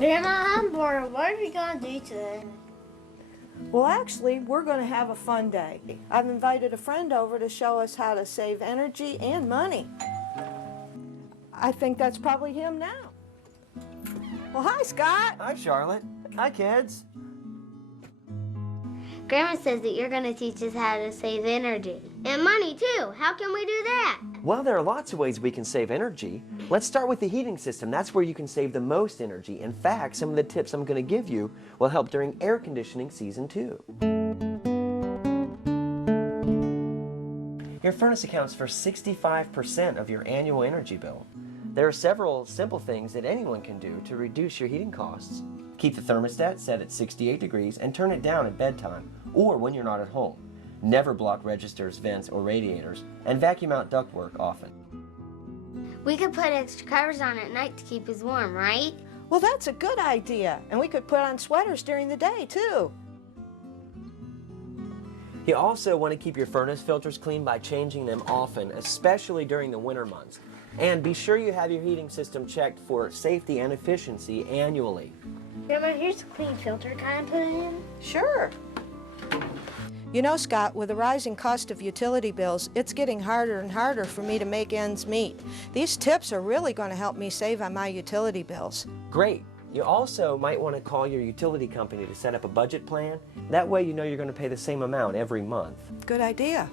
Grandma, I'm bored. What are we going to do today? Well, actually, we're going to have a fun day. I've invited a friend over to show us how to save energy and money. I think that's probably him now. Well, hi, Scott. Hi, Charlotte. Hi, kids. Grandma says that you're going to teach us how to save energy. And money, too. How can we do that? Well, there are lots of ways we can save energy. Let's start with the heating system. That's where you can save the most energy. In fact, some of the tips I'm going to give you will help during air conditioning season 2. Your furnace accounts for 65% of your annual energy bill. There are several simple things that anyone can do to reduce your heating costs. Keep the thermostat set at 68 degrees and turn it down at bedtime or when you're not at home. Never block registers, vents, or radiators, and vacuum out ductwork often. We could put extra covers on at night to keep us warm, right? Well, that's a good idea. And we could put on sweaters during the day, too. You also want to keep your furnace filters clean by changing them often, especially during the winter months. And be sure you have your heating system checked for safety and efficiency annually. Grandma, here's a clean filter. Can I put it in? Sure. You know, Scott, with the rising cost of utility bills, it's getting harder and harder for me to make ends meet. These tips are really going to help me save on my utility bills. Great. You also might want to call your utility company to set up a budget plan. That way you know you're going to pay the same amount every month. Good idea.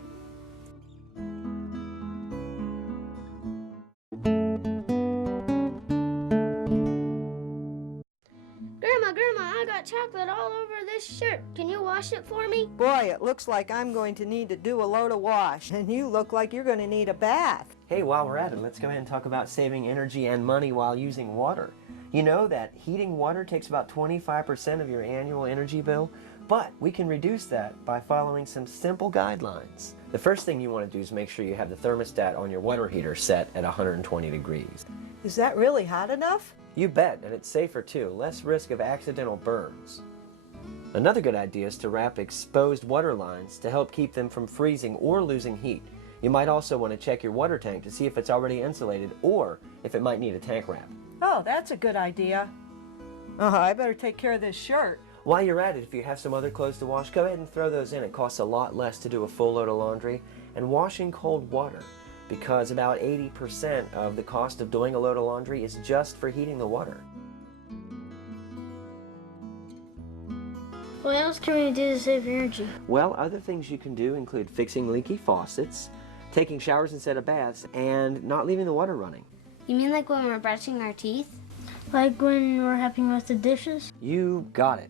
Grandma, I got chocolate all over this shirt. Can you wash it for me? Boy, it looks like I'm going to need to do a load of wash, and you look like you're going to need a bath. Hey, while we're at it, let's go ahead and talk about saving energy and money while using water. You know that heating water takes about 25% of your annual energy bill, but we can reduce that by following some simple guidelines. The first thing you want to do is make sure you have the thermostat on your water heater set at 120 degrees. Is that really hot enough? You bet, and it's safer too, less risk of accidental burns. Another good idea is to wrap exposed water lines to help keep them from freezing or losing heat. You might also want to check your water tank to see if it's already insulated or if it might need a tank wrap. Oh, that's a good idea. I better take care of this shirt. While you're at it, if you have some other clothes to wash, go ahead and throw those in. It costs a lot less to do a full load of laundry. And wash in cold water, because about 80% of the cost of doing a load of laundry is just for heating the water. What else can we do to save energy? Well, other things you can do include fixing leaky faucets, taking showers instead of baths, and not leaving the water running. You mean like when we're brushing our teeth? Like when we're helping with the dishes? You got it.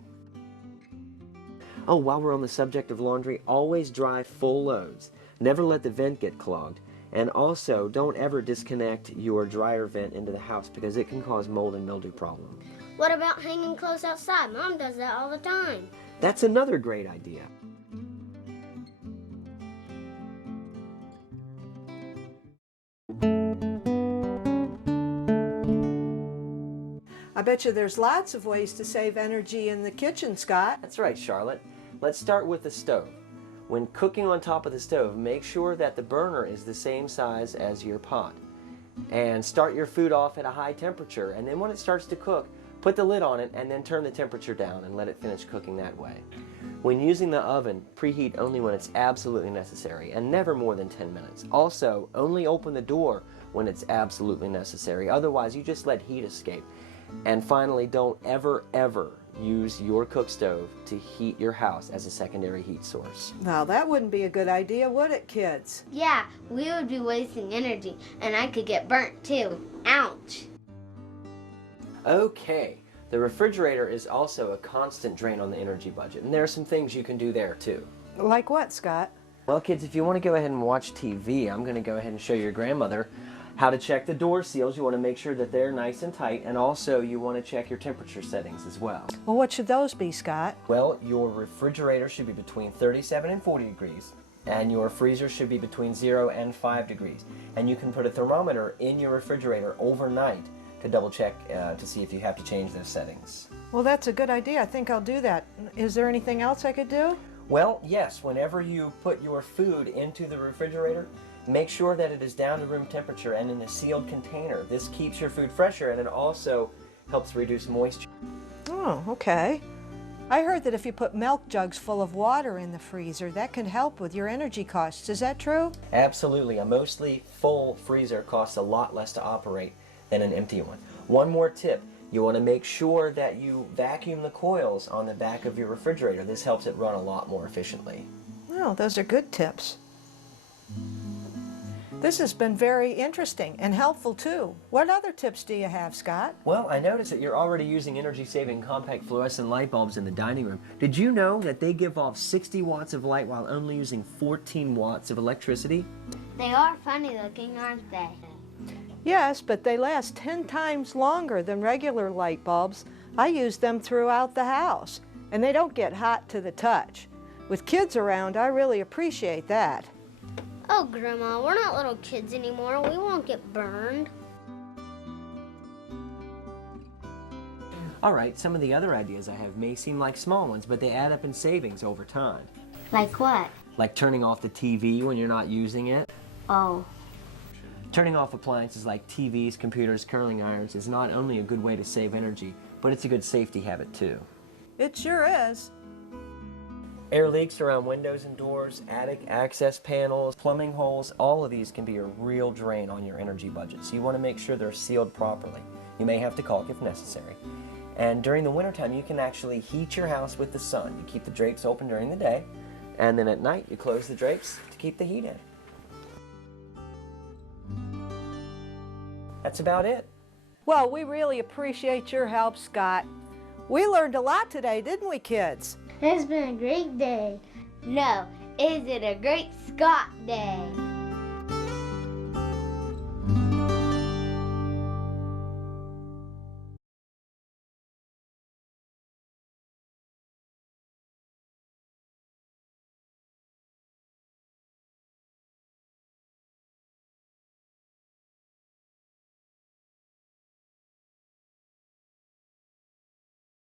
Oh, while we're on the subject of laundry, always dry full loads. Never let the vent get clogged. And also, don't ever disconnect your dryer vent into the house because it can cause mold and mildew problems. What about hanging clothes outside? Mom does that all the time. That's another great idea. I bet you there's lots of ways to save energy in the kitchen, Scott. That's right, Charlotte. Let's start with the stove. When cooking on top of the stove, make sure that the burner is the same size as your pot. And start your food off at a high temperature, and then when it starts to cook, put the lid on it and then turn the temperature down and let it finish cooking that way. When using the oven, preheat only when it's absolutely necessary and never more than 10 minutes. Also, only open the door when it's absolutely necessary. Otherwise, you just let heat escape. And finally, don't ever use your cook stove to heat your house as a secondary heat source. Now, that wouldn't be a good idea, would it, kids? Yeah, we would be wasting energy, and I could get burnt too. Ouch. Okay, the refrigerator is also a constant drain on the energy budget, and there are some things you can do there too. Like what, Scott? Well, kids, if you want to go ahead and watch TV, I'm going to go ahead and show your grandmother how to check the door seals. You want to make sure that they're nice and tight, and also you want to check your temperature settings as well. Well, what should those be, Scott? Well, your refrigerator should be between 37 and 40 degrees, and your freezer should be between 0 and 5 degrees. And you can put a thermometer in your refrigerator overnight to double check to see if you have to change those settings. Well, that's a good idea. I think I'll do that. Is there anything else I could do? Well, yes, whenever you put your food into the refrigerator, make sure that it is down to room temperature and in a sealed container. This keeps your food fresher, and it also helps reduce moisture. Oh, okay. I heard that if you put milk jugs full of water in the freezer, that can help with your energy costs. Is that true? Absolutely. A mostly full freezer costs a lot less to operate than an empty one. One more tip. You want to make sure that you vacuum the coils on the back of your refrigerator. This helps it run a lot more efficiently. Oh, those are good tips. This has been very interesting and helpful too. What other tips do you have, Scott? Well, I noticed that you're already using energy-saving compact fluorescent light bulbs in the dining room. Did you know that they give off 60 watts of light while only using 14 watts of electricity? They are funny looking, aren't they? Yes, but they last 10 times longer than regular light bulbs. I use them throughout the house, and they don't get hot to the touch. With kids around, I really appreciate that. Oh, Grandma, we're not little kids anymore. We won't get burned. All right, some of the other ideas I have may seem like small ones, but they add up in savings over time. Like what? Like turning off the TV when you're not using it. Oh. Turning off appliances like TVs, computers, curling irons is not only a good way to save energy, but it's a good safety habit too. It sure is. Air leaks around windows and doors, attic access panels, plumbing holes, all of these can be a real drain on your energy budget, so you want to make sure they're sealed properly. You may have to caulk if necessary. And during the wintertime, you can actually heat your house with the sun. You keep the drapes open during the day, and then at night you close the drapes to keep the heat in. That's about it. Well, we really appreciate your help, Scott. We learned a lot today, didn't we, kids? It's been a great day. No, is it a great Scott day?